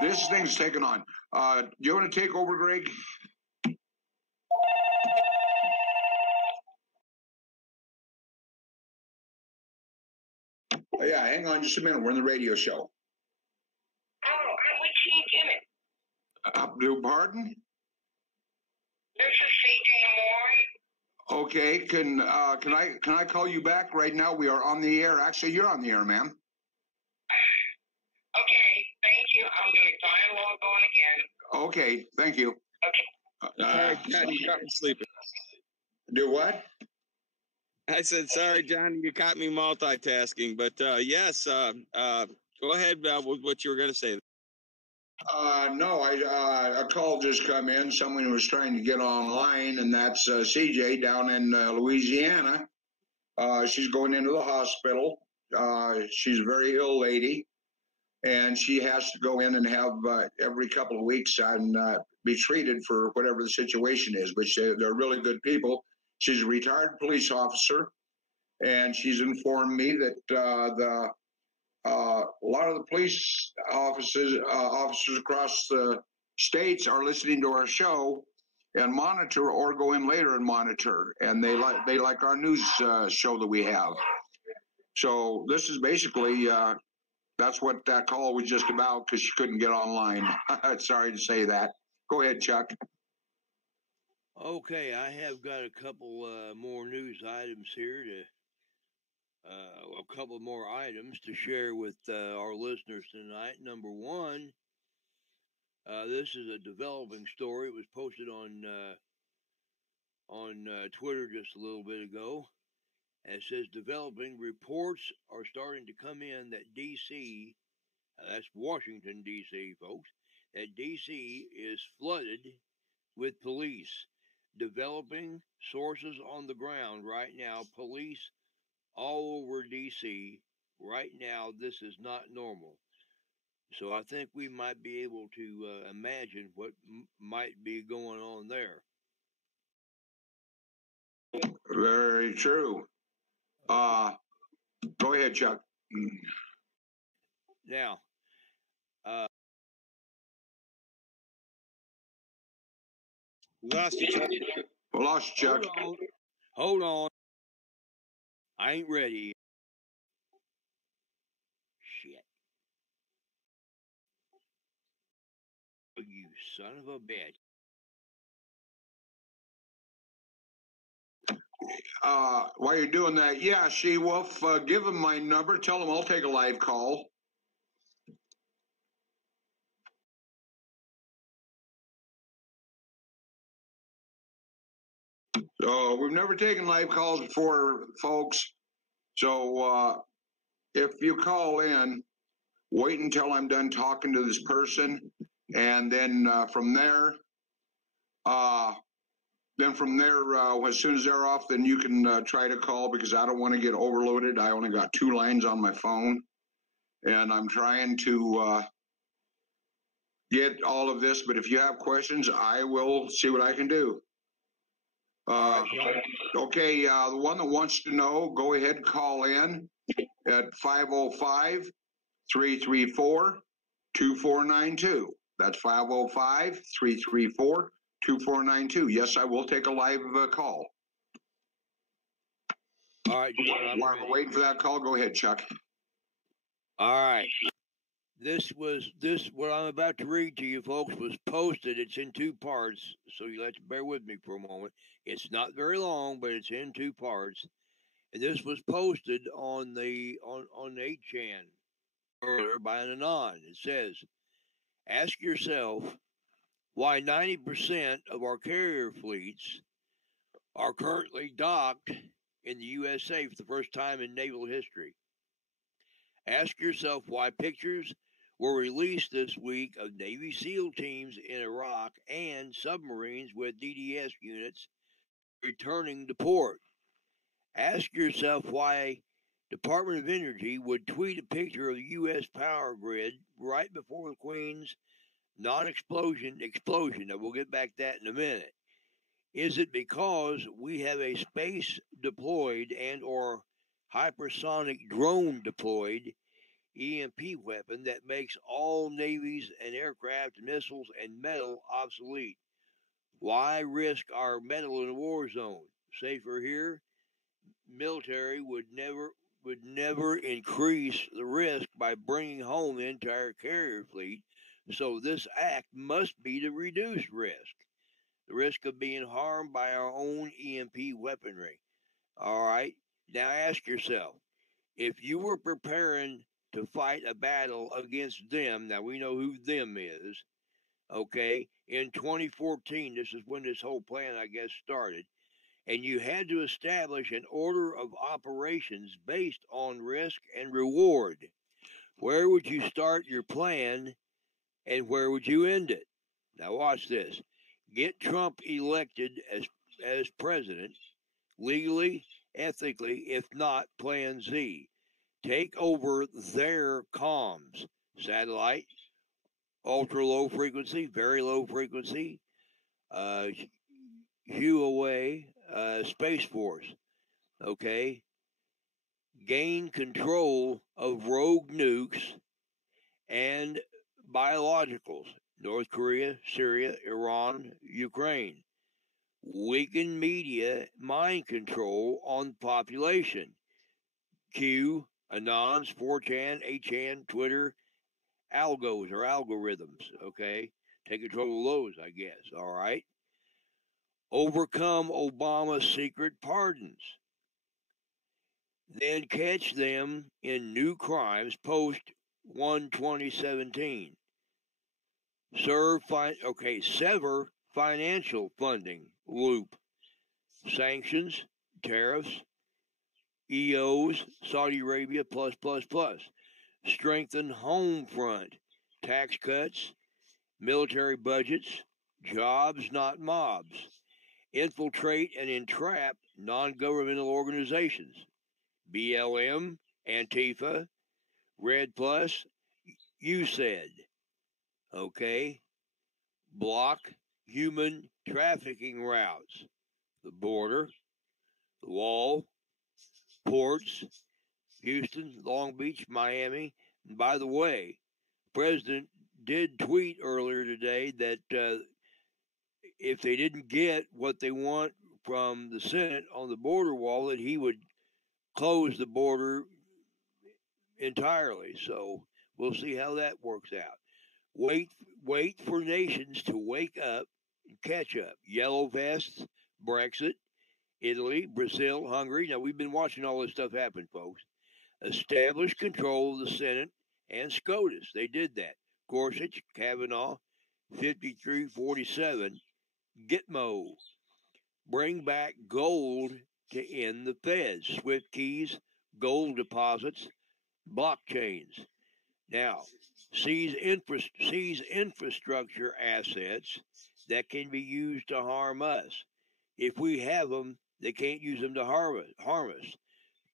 This thing's taken on. Do you want to take over, Greg? Oh, yeah, hang on just a minute. We're in the radio show. Oh, I'm with C. Jimmy. Pardon? This is C. Okay, can I call you back right now? We are on the air. Actually, you're on the air, ma'am. Okay, thank you. I'm going to try and log on again. Okay, thank you. Sorry, John, you caught me sleeping. Do what? I said, sorry, John, you caught me multitasking. But yes, go ahead with what you were going to say. No, a call just come in. Someone was trying to get online, and that's CJ down in Louisiana. She's going into the hospital. She's a very ill lady, and she has to go in and have every couple of weeks and be treated for whatever the situation is, which they're really good people. She's a retired police officer, and she's informed me that a lot of the police officers across the states are listening to our show and monitor, or go in later and monitor, and they like our news show that we have. So this is basically that's what that call was just about, because she couldn't get online. Sorry to say that. Go ahead, Chuck. Okay, I have got a couple more news items here a couple more items to share with our listeners tonight. Number one, this is a developing story. It was posted on Twitter just a little bit ago. And it says developing reports are starting to come in that D.C., that's Washington, D.C., folks, that D.C. is flooded with police. Developing sources on the ground right now, police all over D.C. right now. This is not normal. So I think we might be able to imagine what might be going on there. Very true. Go ahead, Chuck. Now, Lost you, Chuck. Lost Chuck. Hold on. I ain't ready. Shit. You son of a bitch. While you're doing that, yeah, She-Wolf, give him my number. Tell him I'll take a live call. So we've never taken live calls before, folks. So if you call in, wait until I'm done talking to this person, and then from there, as soon as they're off, then you can try to call, because I don't want to get overloaded. I only got 2 lines on my phone, and I'm trying to get all of this. But if you have questions, I will see what I can do. Okay, the one that wants to know, go ahead and call in at 505-334-2492. That's 505-334-2492. Yes, I will take a live call. All right, John, while we're waiting for that call, go ahead, Chuck. All right. What I'm about to read to you, folks, was posted. It's in 2 parts, so you have to bear with me for a moment. It's not very long, but it's in 2 parts. And this was posted on the 8chan earlier by an Anon. It says, ask yourself why 90% of our carrier fleets are currently docked in the USA for the first time in naval history. Ask yourself why pictures were released this week of Navy SEAL teams in Iraq and submarines with DDS units returning to port. Ask yourself why Department of Energy would tweet a picture of the U.S. power grid right before the Queen's non-explosion explosion. And we'll get back to that in a minute. Is it because we have a space deployed and or hypersonic drone deployed EMP weapon that makes all navies and aircraft, missiles, and metal obsolete? Why risk our metal in a war zone? Safer here. Military would never increase the risk by bringing home the entire carrier fleet. So this act must be to reduce risk. the risk of being harmed by our own EMP weaponry. All right. Now ask yourself, if you were preparing to fight a battle against them, now we know who them is, okay, in 2014, this is when this whole plan, I guess, started, and you had to establish an order of operations based on risk and reward. Where would you start your plan and where would you end it? Now watch this. Get Trump elected as president, legally, ethically, if not Plan Z. Take over their comms, satellite, ultra low frequency, very low frequency, Huawei, Space Force, okay? Gain control of rogue nukes and biologicals, North Korea, Syria, Iran, Ukraine. Weaken media mind control on population. Q, Anons, 4chan, 8chan, Twitter, algos or algorithms, okay? Take control of those, I guess, all right? Overcome Obama's secret pardons. Then catch them in new crimes post-1/2017. Sever financial funding loop. Sanctions, tariffs, EOs, Saudi Arabia, plus. Strengthen home front, tax cuts, military budgets, jobs, not mobs. Infiltrate and entrap non-governmental organizations. BLM, Antifa, Red Plus, USAID. Okay? Block human trafficking routes. The border, the wall, ports, Houston, Long Beach, Miami. And by the way, the president did tweet earlier today that if they didn't get what they want from the Senate on the border wall, that he would close the border entirely. So we'll see how that works out. Wait for nations to wake up and catch up. Yellow vests, Brexit, Italy, Brazil, Hungary. Now, we've been watching all this stuff happen, folks. Establish control of the Senate and SCOTUS. They did that. Gorsuch, Kavanaugh, 53-47. Gitmo. Bring back gold to end the feds. Swift keys, gold deposits, blockchains. Now, seize infrastructure assets that can be used to harm us. If we have them, they can't use them to harm us.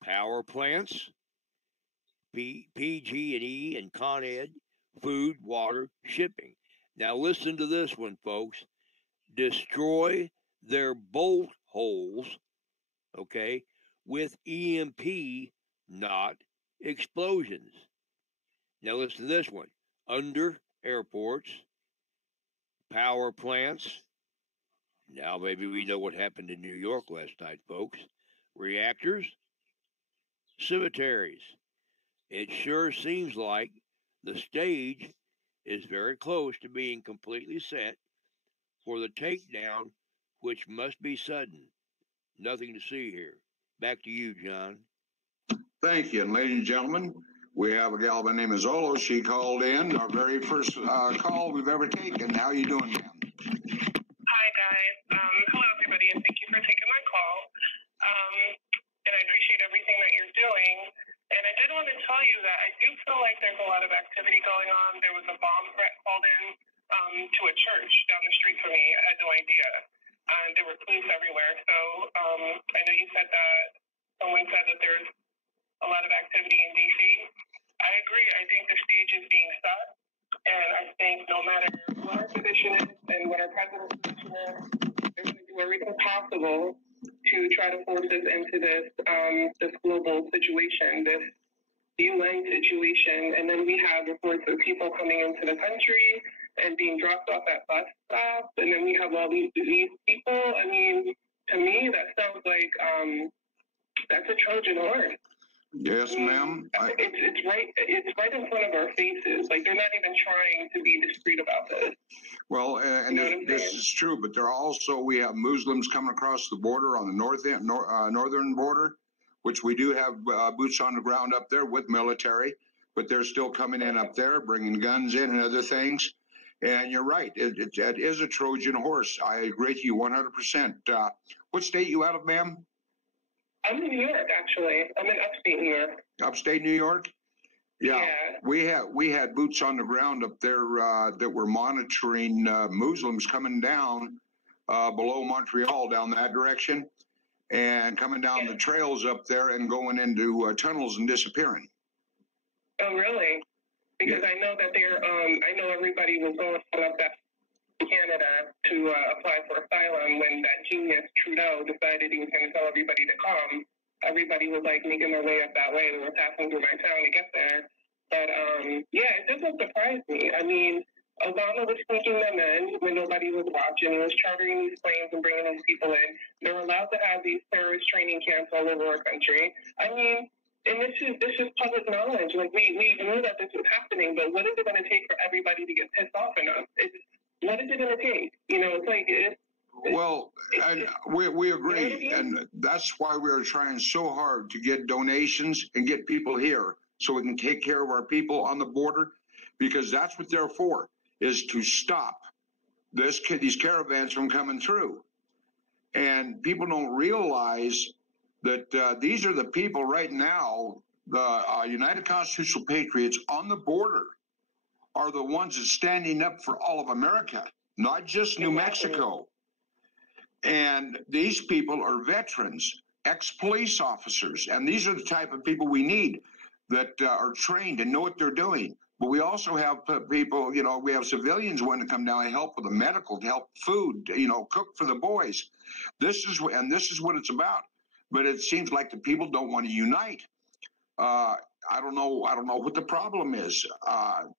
Power plants, PG&E and Con Ed, food, water, shipping. Now listen to this one, folks. Destroy their bolt holes, okay, with EMP, not explosions. Now listen to this one. Under airports, power plants. Now maybe we know what happened in New York last night, folks. Reactors, cemeteries. It sure seems like the stage is very close to being completely set for the takedown, which must be sudden. Nothing to see here. Back to you, John. Thank you. And ladies and gentlemen, we have a gal by the name of Zolo. She called in, our very first call we've ever taken. How you doing, ma'am? Hi, guys. Hello, everybody, and thank you for taking my call. And I appreciate everything that you're doing. And I did want to tell you that I do feel like there's a lot of activity going on. There was a bomb threat called in to a church down the street from me. I had no idea. And there were police everywhere. So I know you said that someone said that there's a lot of activity in D.C. I agree. I think the stage is being set. And I think no matter what our position is and what our president's position is, they're going to do everything possible to try to force us into this global situation, this UN situation. And then we have reports of people coming into the country and being dropped off at bus stops. And then we have all these people. I mean, to me, that sounds like that's a Trojan horse. Yes, ma'am. It's right in front of our faces. Like, they're not even trying to be discreet about this. Well, and this is true, but we have Muslims coming across the border on the northern border, which we do have boots on the ground up there with military, but they're still coming in up there, bringing guns in and other things. And you're right, it is a Trojan horse. I agree with you 100%. What state you out of, ma'am? I'm in New York, actually. I'm in upstate New York. Upstate New York? Yeah. We had boots on the ground up there that were monitoring Muslims coming down below Montreal down that direction and coming down the trails up there and going into tunnels and disappearing. Oh, really? Because I know that I know everybody was going up that Canada to apply for asylum when that genius Trudeau decided he was going to tell everybody to come. Everybody was like making their way up that way. They were passing through my town to get there. But it doesn't surprise me. I mean, Obama was sneaking them in when nobody was watching. He was chartering these planes and bringing these people in. They're allowed to have these terrorist training camps all over our country. I mean, and this is public knowledge. Like, we knew that this was happening, but what is it going to take for everybody to get pissed off enough? What is it going to take? You know, it's like... we agree, and that's why we're trying so hard to get donations and get people here so we can take care of our people on the border, because that's what they're for, is to stop these caravans from coming through. And people don't realize that these are the people right now, the United Constitutional Patriots on the border are the ones that's standing up for all of America, not just New Mexico. And these people are veterans, ex-police officers, and these are the type of people we need that are trained and know what they're doing. But we also have people, we have civilians wanting to come down and help with the medical, to help food, cook for the boys. This is what it's about. But it seems like the people don't want to unite. I don't know what the problem is.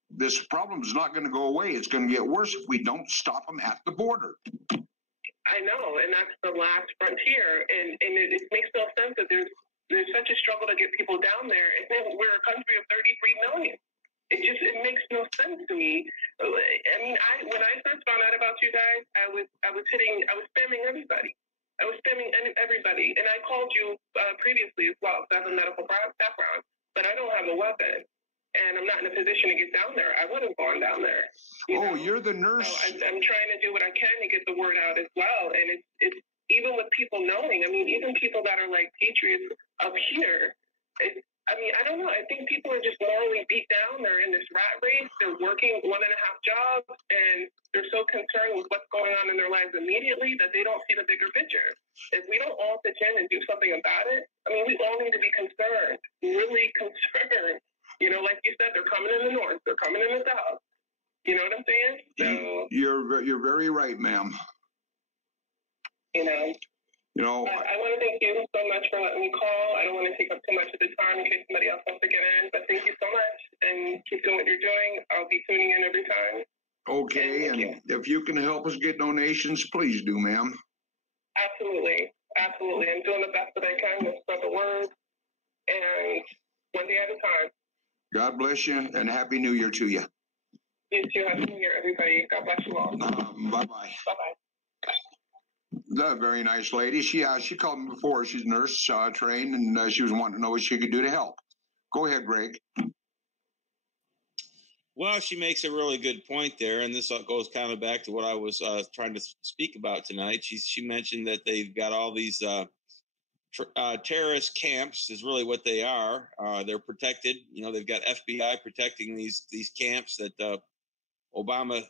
This problem is not going to go away. It's going to get worse if we don't stop them at the border. I know, and that's the last frontier. And it makes no sense that there's such a struggle to get people down there. And then we're a country of 33 million. It makes no sense to me. I mean, when I first found out about you guys, I was spamming everybody. I was spamming everybody, and I called you previously as well, because I have a medical background, but I don't have a weapon, and I'm not in a position to get down there. I would have gone down there. You're the nurse. So I'm trying to do what I can to get the word out as well, and it's even with people knowing. I mean, even people that are like patriots up here. I don't know. I think people are just morally beat down. They're in this rat race. They're working 1.5 jobs, and they're so concerned with what's going on in their lives immediately that they don't see the bigger picture. If we don't all pitch in and do something about it, I mean, we all need to be concerned, really concerned. Like you said, they're coming in the north. They're coming in the south. You know what I'm saying? So you're very right, ma'am. I want to thank you so much for letting me call. I don't want to take up too much of the time in case somebody else wants to get in, but thank you so much, and keep doing what you're doing. I'll be tuning in every time. Okay, and if you can help us get donations, please do, ma'am. Absolutely. I'm doing the best that I can to spread the word, and one day at a time. God bless you, and Happy New Year to you. You too. Happy New Year, everybody. God bless you all. Bye-bye. Bye-bye. A very nice lady. She called me before. She's a nurse trained, and she was wanting to know what she could do to help. Go ahead, Greg. Well, she makes a really good point there, and this goes kind of back to what I was trying to speak about tonight. She mentioned that they've got all these terrorist camps is really what they are. They're protected. They've got FBI protecting these camps that Obama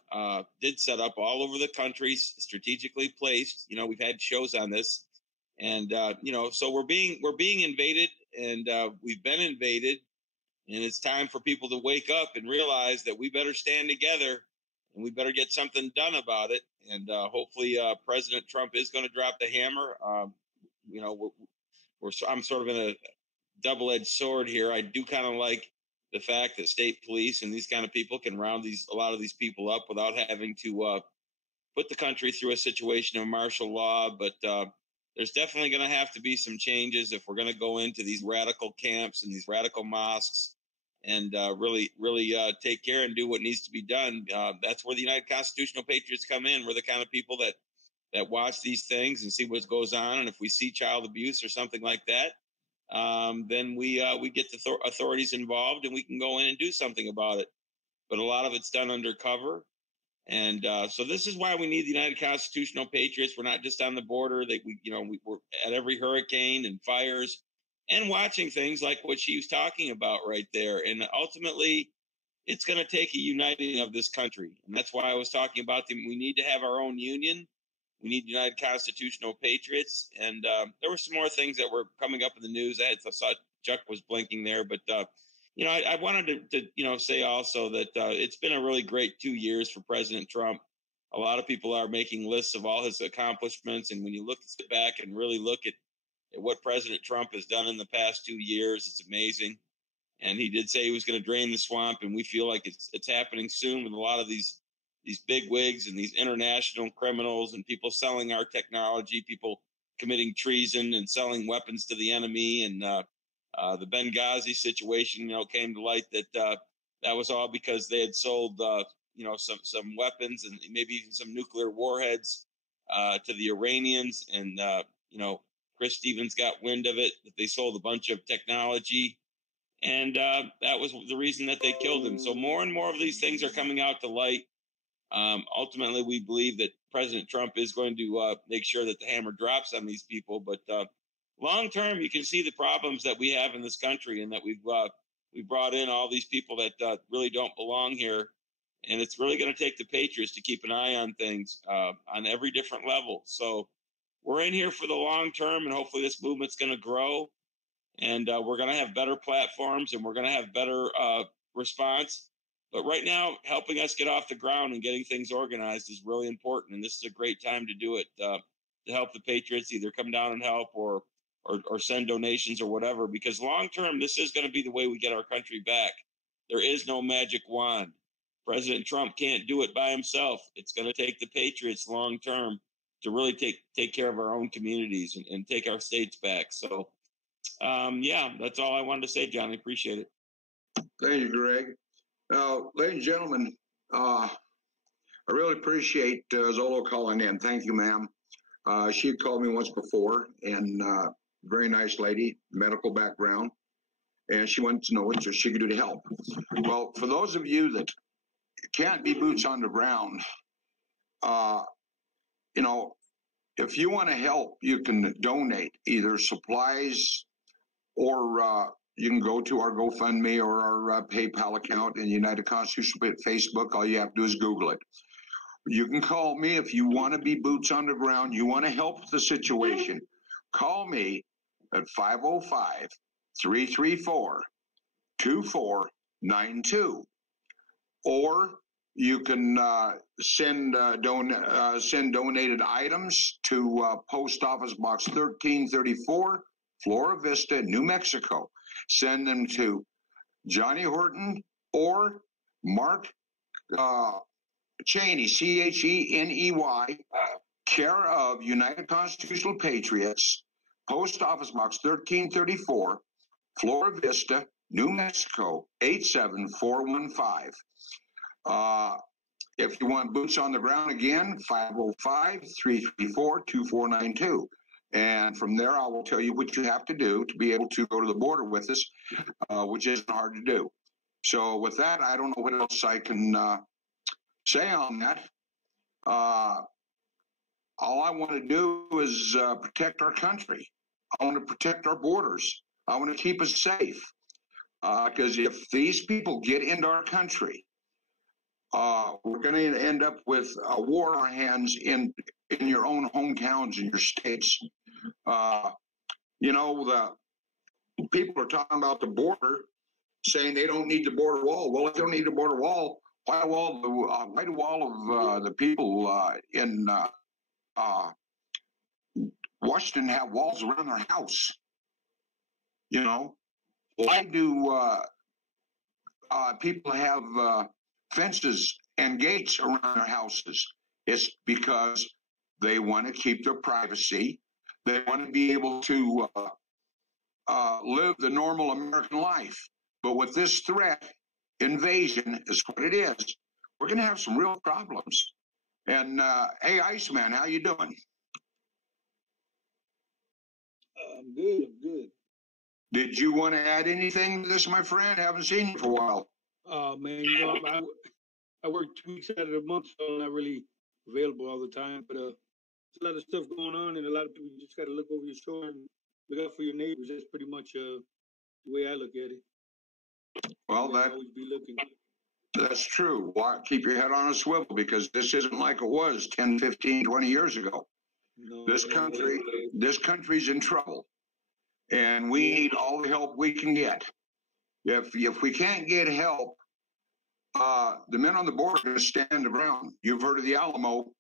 did set up all over the country, strategically placed. We've had shows on this, and so we're being invaded, and we've been invaded, and it's time for people to wake up and realize that we better stand together, and we better get something done about it. And hopefully, President Trump is going to drop the hammer. I'm sort of in a double-edged sword here. I do kind of like the fact that state police and these kind of people can round a lot of these people up without having to put the country through a situation of martial law. But there's definitely going to have to be some changes if we're going to go into these radical camps and these radical mosques and really take care and do what needs to be done. That's where the United Constitutional Patriots come in. We're the kind of people that watch these things and see what goes on. And if we see child abuse or something like that, then we get the authorities involved and we can go in and do something about it. But a lot of it's done undercover. And so this is why we need the United Constitutional Patriots. We're not just on the border. We're at every hurricane and fires and watching things like what she was talking about right there. And ultimately, it's going to take a uniting of this country. And that's why I was talking about we need to have our own union. We need United Constitutional Patriots. And there were some more things that were coming up in the news. I saw Chuck was blinking there, but I wanted to say also that it's been a really great 2 years for President Trump. A lot of people are making lists of all his accomplishments. And when you sit back and really look at what President Trump has done in the past 2 years, it's amazing. And he did say he was going to drain the swamp. And we feel like it's happening soon with a lot of these big wigs and these international criminals and people selling our technology, people committing treason and selling weapons to the enemy. And the Benghazi situation, came to light that that was all because they had sold, some weapons and maybe even some nuclear warheads to the Iranians. And, Chris Stevens got wind of it, that they sold a bunch of technology. And that was the reason that they killed him. So more and more of these things are coming out to light. Ultimately, we believe that President Trump is going to make sure that the hammer drops on these people. But long term, you can see the problems that we have in this country, and that we've brought in all these people that really don't belong here. And it's really going to take the Patriots to keep an eye on things on every different level. So we're in here for the long term, and hopefully this movement's going to grow. And we're going to have better platforms, and we're going to have better response. But right now, helping us get off the ground and getting things organized is really important. And this is a great time to do it, to help the Patriots either come down and help or send donations or whatever. Because long term, this is going to be the way we get our country back. There is no magic wand. President Trump can't do it by himself. It's going to take the Patriots long term to really take care of our own communities and take our states back. So, that's all I wanted to say, John. I appreciate it. Thank you, Greg. Ladies and gentlemen, I really appreciate Zolo calling in. Thank you, ma'am. She had called me once before, and very nice lady, medical background, and she wanted to know what she could do to help. Well, for those of you that can't be boots on the ground, if you want to help, you can donate either supplies or you can go to our GoFundMe or our PayPal account in United Constitutional Facebook. All you have to do is Google it. You can call me if you want to be boots on the ground. You want to help the situation. Call me at 505-334-2492. Or you can send donated items to Post Office Box 1334, Flora Vista, New Mexico. Send them to Johnny Horton or Mark Cheney, Cheney, care of United Constitutional Patriots, Post Office Box 1334, Flora Vista, New Mexico, 87415. If you want boots on the ground again, 505-334-2492. And from there, I will tell you what you have to do to be able to go to the border with us, which isn't hard to do. So with that, I don't know what else I can say on that. All I want to do is protect our country. I want to protect our borders. I want to keep us safe. Because if these people get into our country, we're going to end up with a war on our hands in your own hometowns and your states. The people are talking about the border, saying they don't need the border wall. Well, if they don't need the border wall, why do all of the people in Washington have walls around their house? Why do people have fences and gates around their houses? It's because they want to keep their privacy. They want to be able to live the normal American life. But with this threat, invasion is what it is. We're going to have some real problems. And hey, Iceman, how you doing? I'm good. I'm good. Did you want to add anything to this, my friend? Haven't seen you for a while. Man, you know, I work 2 weeks out of the month, so I'm not really available all the time. But there's a lot of stuff going on, and a lot of people, you just got to look over your shoulder and look out for your neighbors. That's pretty much the way I look at it. Well, that always be looking. That's true. Keep your head on a swivel, because this isn't like it was 10, 15, 20 years ago. No, this country's in trouble, and we need all the help we can get. If we can't get help, the men on the border are going to stand around. You've heard of the Alamo.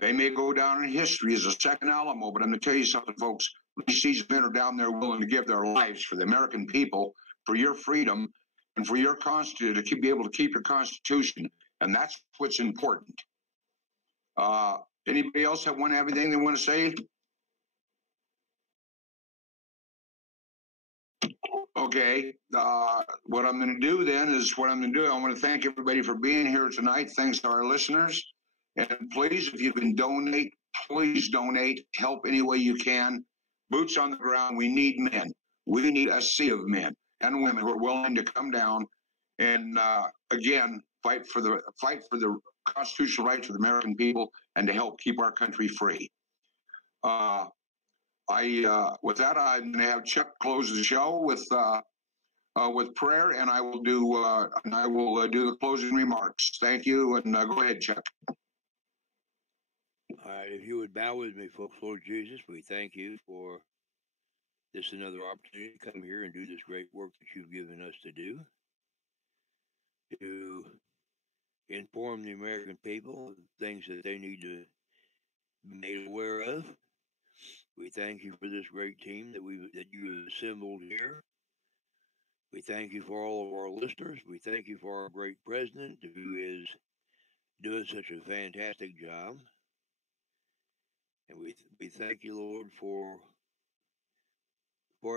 They may go down in history as a second Alamo, but I'm going to tell you something, folks. At least these men are down there willing to give their lives for the American people, for your freedom, and for your constitution, to be able to keep your Constitution. And that's what's important. Anybody else want everything they want to say? Okay. What I'm going to do then is I want to thank everybody for being here tonight. Thanks to our listeners. And please, if you can donate, please donate. Help any way you can. Boots on the ground. We need men. We need a sea of men and women who are willing to come down and again fight for the constitutional rights of the American people and to help keep our country free. With that, I'm going to have Chuck close the show with prayer, and I will do the closing remarks. Thank you, and go ahead, Chuck. All right, if you would bow with me, folks, Lord Jesus, we thank you for this another opportunity to come here and do this great work that you've given us to do, to inform the American people of things that they need to be made aware of. We thank you for this great team that you have assembled here. We thank you for all of our listeners. We thank you for our great president, who is doing such a fantastic job. And we thank you, Lord, for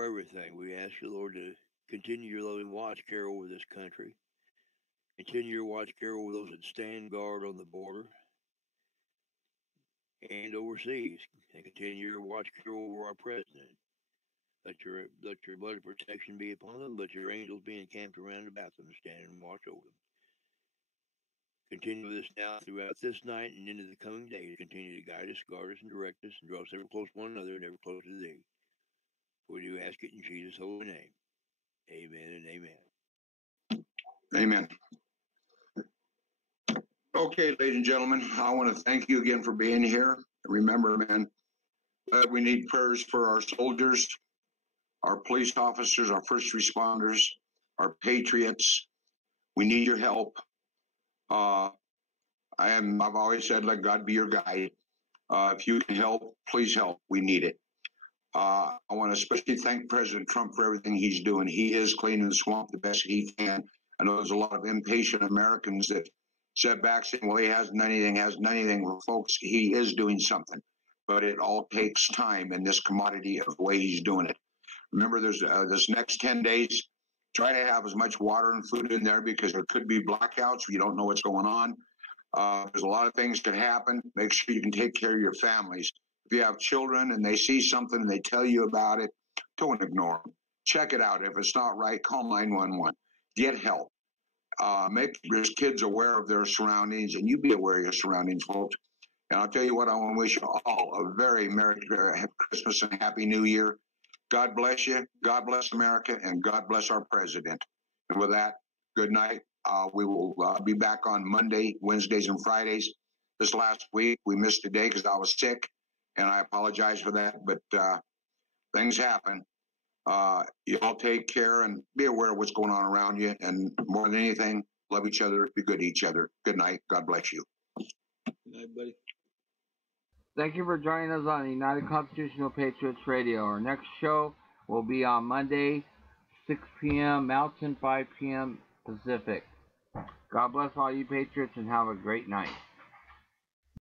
everything. We ask you, Lord, to continue your loving watch care over this country. Continue your watch care over those that stand guard on the border and overseas. And continue your watch care over our president. Let your blood of protection be upon them. Let your angels be encamped around about them, stand and watch over them. Continue this now throughout this night and into the coming day. Continue to guide us, guard us, and direct us, and draw us ever close to one another and ever closer to thee. We do ask it in Jesus' holy name. Amen and amen. Amen. Okay, ladies and gentlemen, I want to thank you again for being here. Remember, man, we need prayers for our soldiers, our police officers, our first responders, our patriots. We need your help. I've always said, let God be your guide. If you can help, please help. We need it. I want to especially thank President Trump for everything he's doing. He is cleaning the swamp the best he can. I know there's a lot of impatient Americans that sit back saying, well, he hasn't done anything. Well, folks, he is doing something. But it all takes time in this commodity of the way he's doing it. Remember, there's this next 10 days, try to have as much water and food in there because there could be blackouts. You don't know what's going on. There's a lot of things that happen. Make sure you can take care of your families. If you have children and they see something and they tell you about it, don't ignore them. Check it out. If it's not right, call 911. Get help. Make your kids aware of their surroundings, and you be aware of your surroundings, folks. And I'll tell you what, I want to wish you all a very Merry Christmas and Happy New Year. God bless you. God bless America, and God bless our president. And with that, good night. We will be back on Monday, Wednesdays, and Fridays. This last week, we missed a day because I was sick, and I apologize for that, but things happen. You all take care and be aware of what's going on around you, and more than anything, love each other, be good to each other. Good night. God bless you. Good night, buddy. Thank you for joining us on the United Constitutional Patriots Radio. Our next show will be on Monday, 6 p.m. Mountain, 5 p.m. Pacific. God bless all you Patriots and have a great night.